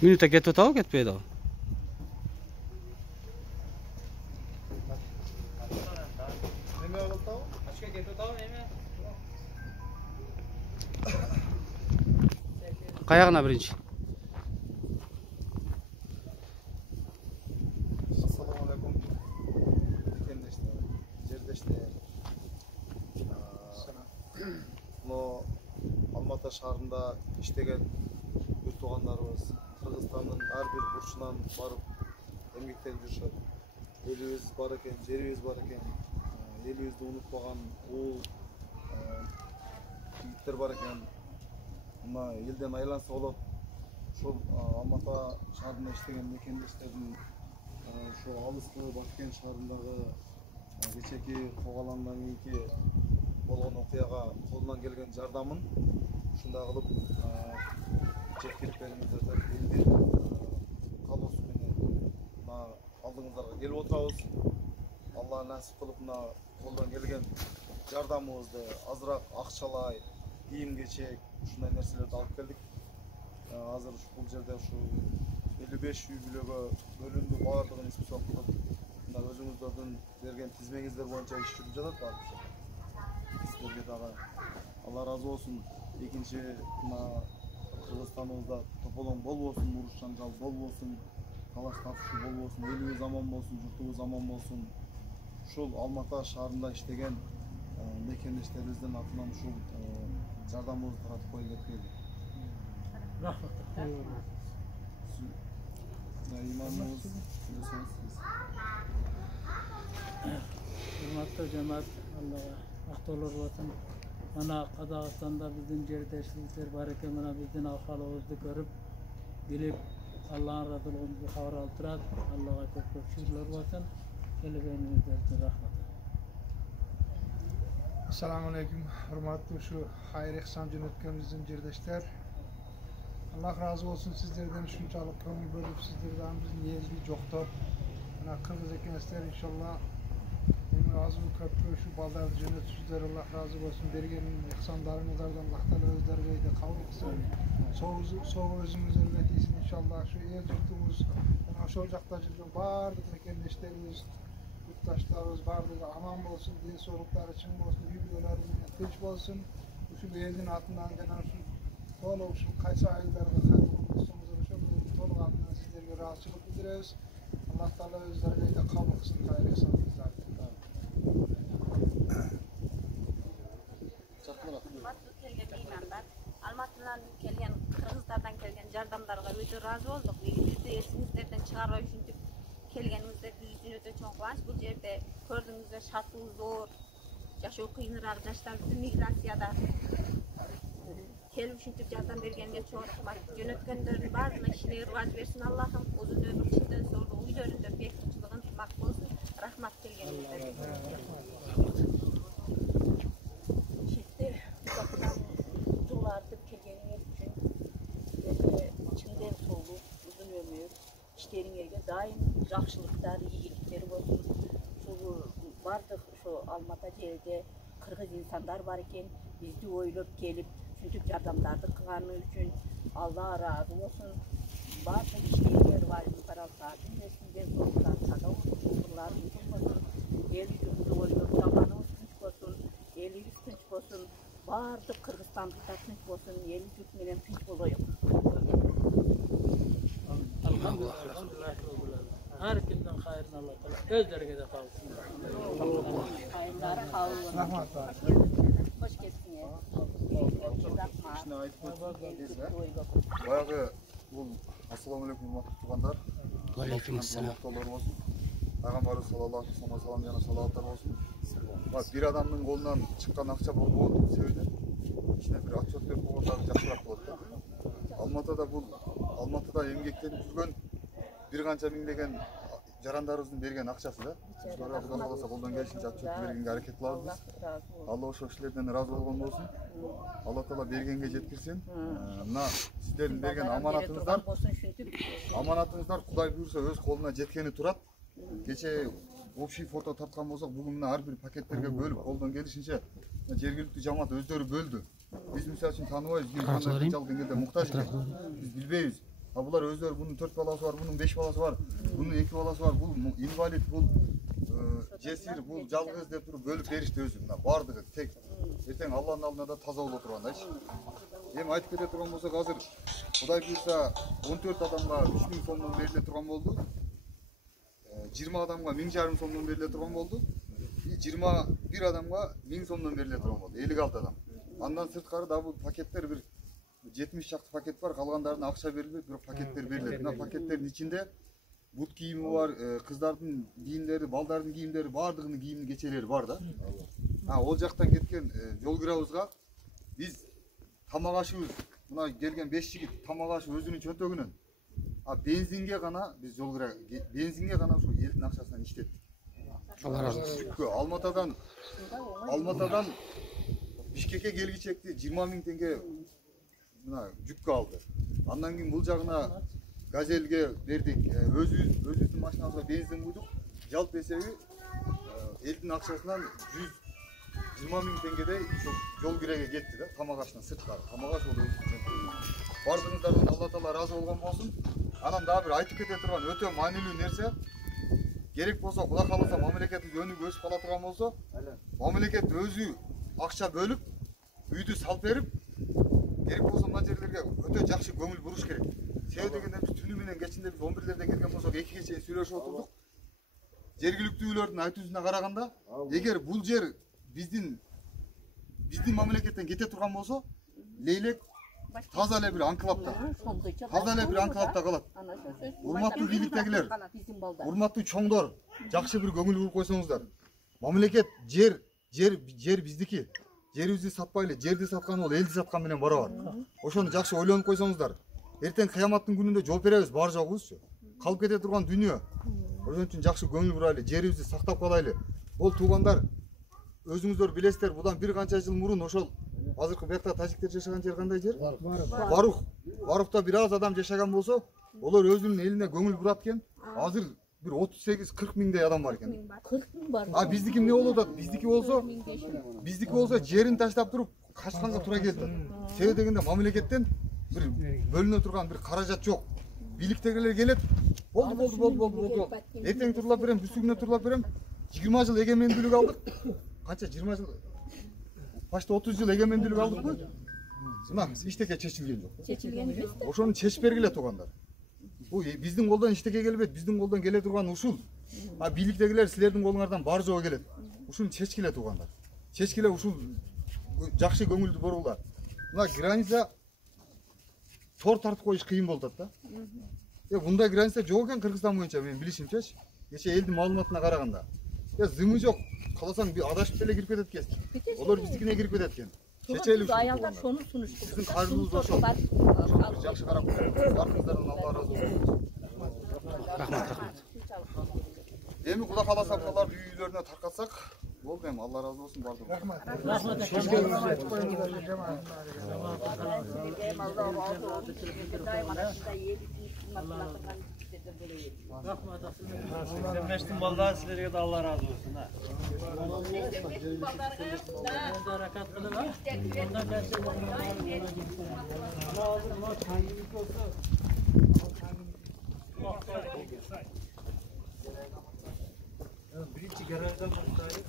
Минута кетип атабы, кетпейт абы? Неме алып атабы? Ачка кетип атабы эми? Каягына биринчи. Assalomu alaykum. Ekendештер, жердештер. Мына Алматы шаарында иштеген бир туугандарыбыз Кыргызстандын ар бир бурчунан барып эмгектенип жүрүшөт. Элибиз бар экен, жерибиз бар экен. Элибизди унутпаган ул жигиттер бар экен. Мына элден айланса болот. Ушул Алматы шаарында иштеген мекендештердин şu Alıskı, Баткен шаарындагы кечээки когаландан кийинки болгон окуяга колунан келген жардамын ушундай кылып жеткирип бериңиздер деп элдин каалоосу менен мына алдыңыздарга келип отурабыз. Алла насип кылып мына колдон келген жардамыбызды азыраак акчалай, кийим-кечек ушундай нерселерди алып келдик. Азыр бул жерде ушу 55 үй бүлөгө бөлүндү, баардыгын инспекциялап кылып, мына өзүңүздөрдүн берген тизмеңиздер боюнча иш жүрүп жатат баардыгы. Сиздерге дагы Алла разы болсун. Экинчи мына Кыргызстаныбызда тополоң болбосун, уруш жаңжал болбосун, талаш тартышуу болбосун, элибиз аман болсун, журтубуз аман болсун. Ушул Алматы шаарында иштеген мекендештерибиздин атынан ушул жардамыбызды таратып коюу деп келдик. Рахмат. İmanınız bilirsiniz. Hurmatlı cemaat, Allah'a ahtolar olsun. Mana Kazakistan'da bizim yerdeşlikler var iken mana bizden ahvalımızı görüp gelip Allah'ın razılığını haber altırar. Allah'a çok çok şükürler olsun. Geleceğinizde rahmet. Assalamu alaikum. Hurmatlı şu hayır ihsan yönetken bizim yerdeşler. Allah razı olsun sizlerden şunçalık kömür bölüp sizlerden bizim yerli joktop. Kırgız ekenler inşallah benim razı köprü şu baldar cennet sizler Allah razı olsun. Bergen ihsanlarınızlardan Allah Teala özlerine de kabul etsin. Soğuk özümüz elbet etsin inşallah. Şu el yurtumuz, şu ocakta жүрген bardıq mekenleşlerimiz, yurttaşlarımız bardıq aman olsun, din soruklar için olsun, büyüklerimiz tinç olsun. Şu elin altından gelen şu Tolu şu kaysa aylarda kaybolmuşsunuz tolu adına sizlerge razıçılık bildiririz. Allah Teala özlerine de kabul etsin. Hayırlı ihsanınızlar. Almatıdan kelgen, Kırgızlardan kelgen jardamlarga öte razı olduk. Biz de esimizlerden çıkarmak üçün kelgenimizde biz üçün öte çok kıvanç. Bu yerde gördüğünüzde şartı zor, yaşoo kıyınıraak yaşlar bütün migrasiyada kelip üçüntüp jardam bergenге çok rahmat. Yönetkenlerin bazına işine rivaj versin Allah'ım. Uzun ömür içinden sonra uylarında bekçiliğin tutmak olsun. Rahmat kelgenimizde. Şimdi duvardıp kelgeniniz için içinden soğuk, uzun ömür, işlerinizge daim yaxşılıklar, iyilikler olsun. Bardık şu Almata yerde Kırgız insanlar var iken bizdi oylop gelip Çünkü jardamlardı kılgаны üçün Allah razı olsun. Bazı işler var yukarılardan resimde zorlar sada olsunlar olsun. El yüzünde oynayıp zamanımız tinç olsun, elimiz tinç olsun. Bardı Kırgızstan'da tinç olsun, el yüzük menen tinç olayım. Alhamdulillah. Her günden hayırlı Allah Teala özlerine de kalsın. Hayırlara kavuşun. Rahmat. Hoş geldin ya. Баягы бул ассаламу алейкум урматтуу туугандар. Алейкумассалам. Пайгамбарыбыз саллаллаху алейхи ва саллям жана салаваттар болсун. Бир адамдын колунан чыккан акча болбойт, себеби ичине бир отчет берип койгондары жакшыраак болот да. Алматыда эмгектенип жүргөн бир канча миңдеген жарандарыбыздын берген акчасы да. Биз Кудай кааласа колдон келишинче отчет бергенге аракет кылабыз. Алла ошол кишилерден ыраазы болгон болсун. Алла Таала бергенге жеткирсин. Мына сиздердин берген аманатыңыздар Кудай буйрса өз колуна жеткени турат. Кече общий фото тарткан болсок, бүгүн мына ар бир пакеттерге бөлүп колдон келишинче жергиликтүү жамаат өздөрү бөлдү. Биз мисалы үчүн тааныбайбыз, ким кандай кыйынчылык деңгээлде муктаж экенин. Биз билбейбиз. Ha bular özleri, bunun 4 balası var, bunun 5 balası var, bunun 2 balası var, bu invalid, bu cesir, bu жалгыз деп туруп bölüp berишti özü. Мына бардыгы тек. Эртең Алланын алдында да таза боло тургандайчы. Эми айтып кете турган болсок, азыр Кудай буйрса 14 адамга 3000 сомдон бериле турган болду. 20 адамга 1500 сомдон бериле турган болду. 21 адамга 1000 сомдон бериле турган болду. 56 адам. Андан сырткары да бул пакеттер бир 70 шакты пакет бар. Калгандарына акча берилбейт, бирок пакеттер берилет. Мына пакеттердин ичинде бут кийими бар, кыздардын кийимдери, балдардын кийимдери, баардыгынын кийим кечелери бар да. Ол жактан кеткен жол кирабызга биз тамак ашыбыз, мына келген 5 жигит тамак ашып өзүнүн чөнтөгүнөн, бензинге гана биз жол кира, бензинге гана ушу элдин акчасынан иштеттик. Allah razı olsun. Алматадан Бишкекке келгичекти 20 000 теңге мына жүккө алды. Андан кийин бул жагына Газельге бердик, өзүбүздүн машинабызга бензин куйдук. Жалпы эсеби элдин акчасынан 120 000 теңгедей жол киреге кетти да, тамак ашынан сырткары. Тамак аш болду. Бардыгыңыздардан Алла Таала разы болгон болсун. Анан дагы бир айтып кете турган өтө маанилүү нерсе, керек болсо Кудай кааласа мамлекеттик өнүгүп өсүп кала турган болсо, мамлекет өзү акча бөлүп, үйдү салып берип, керек болсо мына жерлерге өтө жакшы көңүл буруш керек. Себеби дегенде биз түнү менен кечинде биз 11-лерде келген болсок 2-ге чейин сүйлөшүп отурдук. Жергиликтүүлөрдүн айтуусуна караганда, эгер бул жер биздин мамлекеттен кете турган болсо, Лейлек таза эле бир анклавда. Таза эле бир анклавда калат. Урматтуу бийликтегилер, урматтуу чоңдор, жакшы бир көңүл буруп койсоңуздар. Мамлекет жер биздики. Жерибизди сатпайлы, жерди саткан бол элди саткан менен барабар. Ошону жакшы ойлонуп койсоңуздар. Эртең кыяматтын күнүндө жооп беребиз бар жогубузчу. Калып кете турган дүйнө. Ошон үчүн жакшы көңүл бурайлы, жерибизди сактап калайлы. Ол туугандар, өзүңүздөр билесиздер, будан бир канча жыл мурун ошол азыркы биякта тажиктер жашаган жер кандай жер? Барухта бир аз адам жашаган болсо, олар өзүнүн элине көңүл бурат экен. Азыр bir 38-40 mingdey adam var ekan. 40 ming var. Bizdiki ne oldu? Bizdiki olsa yerini taşlap durup kaçkanга tura geldi. Sebebi degende mamleketten bir bölünө turgan bir karajat yok. Biliktegiler gelip oldu. Erteң turulap berem, büsügüne turulap berem. 20 yıl egemendilik aldık. Kança 20 yıl? Başta 30 yıl egemendilik aldık mı? Mына иштеке чечилген жок. Чечилген эмес да. Ошону чечип бергиле тугандар. Bu биздин колдон иштеке келбейт, биздин колдон келе турган ушул. Бийликтегилер силердин колуңардан бар жоо келет. Ушуну чечкиле тугандар. Чечкиле ушул жакшы көңүлдүү борулар. Мына граница тор тартып коюш кыйын болуп атат да. Мындай граница жок экен Кыргызстан боюнча менин билишимчечи. Кече элдин маалыматына караганда. Зымы жок. Каласаң бир адашып деле кирип кетет экен. Олар биздикине кирип кетет экен. Чечели аялдар сону сунушту. Биздин каржыбыз ошол. Жакшы карап барыңыздардан Алла разы болсун. Рахмат. Эми Кудай кааласа буларды үйлөрүнө таркатсак, болду эми Алла разы болсун бардыгы. Рахмат. Sevmeştim vallahi sizlere de Allah razı olsun ha. Rakat kılın ha. Ondan birinci garajdan başlayıp